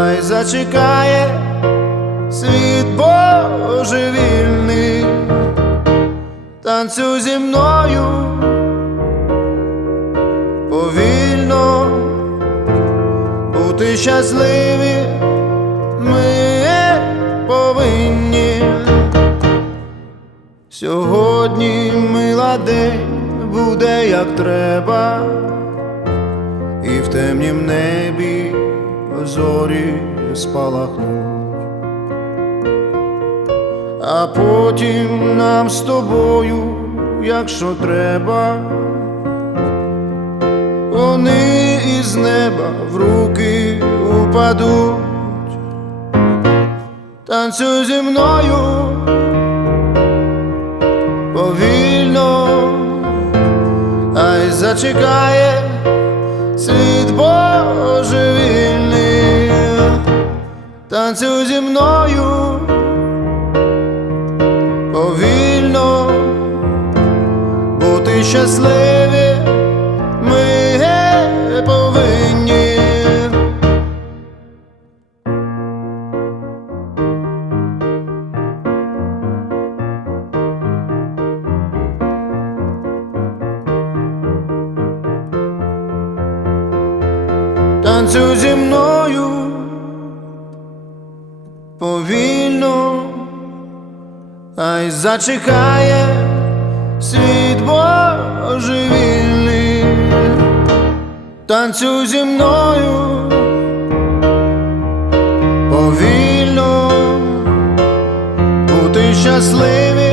хай зачекає світ божевільний, танцю зі мною повільно бути щасливі, ми повинні. Сьогодні мила день буде як треба, і в темнім небі зорі спалахнуть, а потім нам з тобою, якщо треба, вони із неба в руки упадуть, танцюй зі мною повільно, ай зачекає світ Божий танцюй зі мною повільно бути щасливі ми повинні. Танцюй зі мною. а й зачекає світ божевільний, танцюй зі мною повільно бути щасливі.